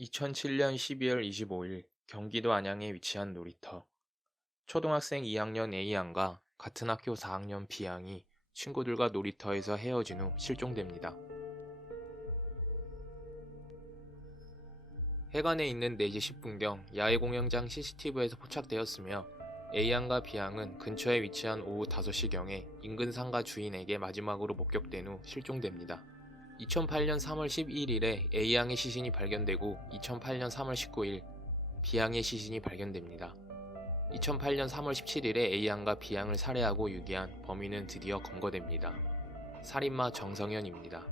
2007년 12월 25일 경기도 안양에 위치한 놀이터. 초등학생 2학년 A양과 같은 학교 4학년 B양이 친구들과 놀이터에서 헤어진 후 실종됩니다. 해관에 있는 4시 10분경 야외 공연장 CCTV에서 포착되었으며 A양과 B양은 근처에 위치한 오후 5시경에 인근 상가 주인에게 마지막으로 목격된 후 실종됩니다. 2008년 3월 11일에 A양의 시신이 발견되고 2008년 3월 19일 B양의 시신이 발견됩니다. 2008년 3월 17일에 A양과 B양을 살해하고 유기한 범인은 드디어 검거됩니다. 살인마 정성현입니다.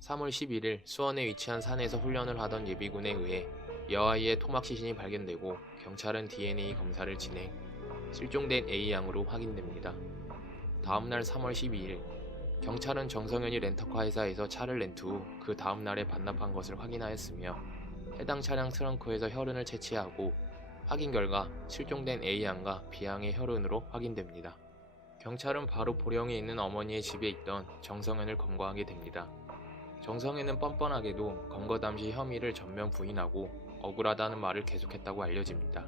(3월 11일) 수원에 위치한 산에서 훈련을 하던 예비군에 의해 여아이의 토막 시신이 발견되고 경찰은 DNA 검사를 진행, 실종된 A양으로 확인됩니다. 다음날 3월 12일, 경찰은 정성현이 렌터카 회사에서 차를 렌트 후 그 다음날에 반납한 것을 확인하였으며 해당 차량 트렁크에서 혈흔을 채취하고 확인 결과 실종된 A양과 B양의 혈흔으로 확인됩니다. 경찰은 바로 보령에 있는 어머니의 집에 있던 정성현을 검거하게 됩니다. 정성현은 뻔뻔하게도 검거 당시 혐의를 전면 부인하고 억울하다는 말을 계속했다고 알려집니다.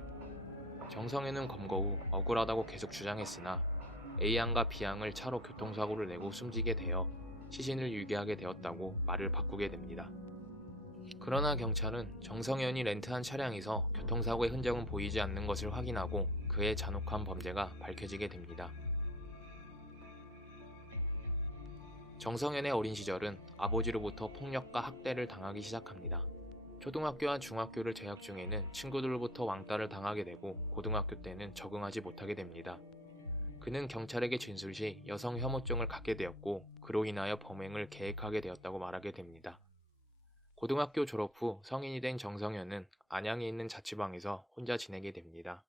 정성현은 검거 후 억울하다고 계속 주장했으나 A양과 B양을 차로 교통사고를 내고 숨지게 되어 시신을 유기하게 되었다고 말을 바꾸게 됩니다. 그러나 경찰은 정성현이 렌트한 차량에서 교통사고의 흔적은 보이지 않는 것을 확인하고 그의 잔혹한 범죄가 밝혀지게 됩니다. 정성현의 어린 시절은 아버지로부터 폭력과 학대를 당하기 시작합니다. 초등학교와 중학교를 재학 중에는 친구들로부터 왕따를 당하게 되고 고등학교 때는 적응하지 못하게 됩니다. 그는 경찰에게 진술 시 여성 혐오증을 갖게 되었고 그로 인하여 범행을 계획하게 되었다고 말하게 됩니다. 고등학교 졸업 후 성인이 된 정성현은 안양에 있는 자취방에서 혼자 지내게 됩니다.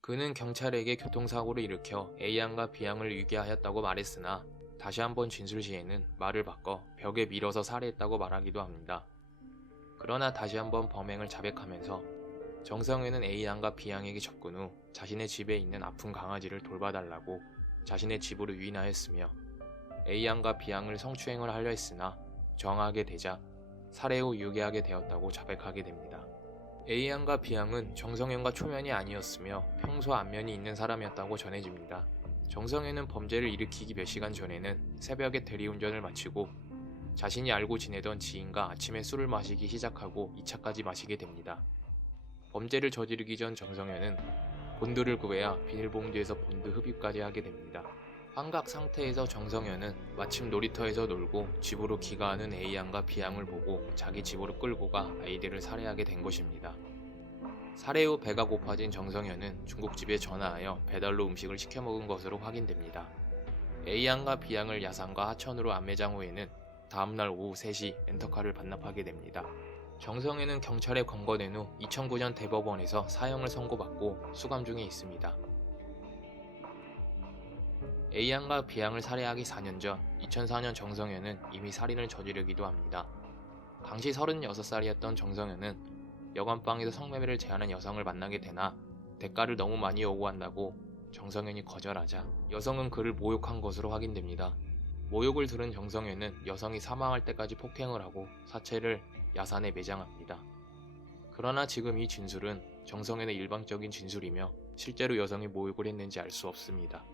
그는 경찰에게 교통사고를 일으켜 A양과 B양을 유기하였다고 말했으나 다시 한번 진술 시에는 말을 바꿔 벽에 밀어서 살해했다고 말하기도 합니다. 그러나 다시 한번 범행을 자백하면서 정성현은 A양과 B양에게 접근 후 자신의 집에 있는 아픈 강아지를 돌봐달라고 자신의 집으로 유인하였으며 A양과 B양을 성추행을 하려 했으나 저항하게 되자 살해 후 유기하게 되었다고 자백하게 됩니다. A양과 B양은 정성현과 초면이 아니었으며 평소 안면이 있는 사람이었다고 전해집니다. 정성현은 범죄를 일으키기 몇 시간 전에는 새벽에 대리운전을 마치고 자신이 알고 지내던 지인과 아침에 술을 마시기 시작하고 2차까지 마시게 됩니다. 범죄를 저지르기 전 정성현은 본드를 구해야 비닐봉지에서 본드 흡입까지 하게 됩니다. 환각 상태에서 정성현은 마침 놀이터에서 놀고 집으로 귀가하는 A양과 B양을 보고 자기 집으로 끌고 가 아이들을 살해하게 된 것입니다. 살해 후 배가 고파진 정성현은 중국집에 전화하여 배달로 음식을 시켜 먹은 것으로 확인됩니다. A양과 B양을 야산과 하천으로 안매장 후에는 다음날 오후 3시 렌터카를 반납하게 됩니다. 정성현은 경찰에 검거된 후 2009년 대법원에서 사형을 선고받고 수감 중에 있습니다. A양과 B양을 살해하기 4년 전 2004년 정성현은 이미 살인을 저지르기도 합니다. 당시 36살이었던 정성현은 여관방에서 성매매를 제하는 여성을 만나게 되나 대가를 너무 많이 요구한다고 정성현이 거절하자 여성은 그를 모욕한 것으로 확인됩니다. 모욕을 들은 정성현은 여성이 사망할 때까지 폭행을 하고 사체를 야산에 매장합니다. 그러나 지금 이 진술은 정성현의 일방적인 진술이며 실제로 여성이 모욕을 했는지 알 수 없습니다.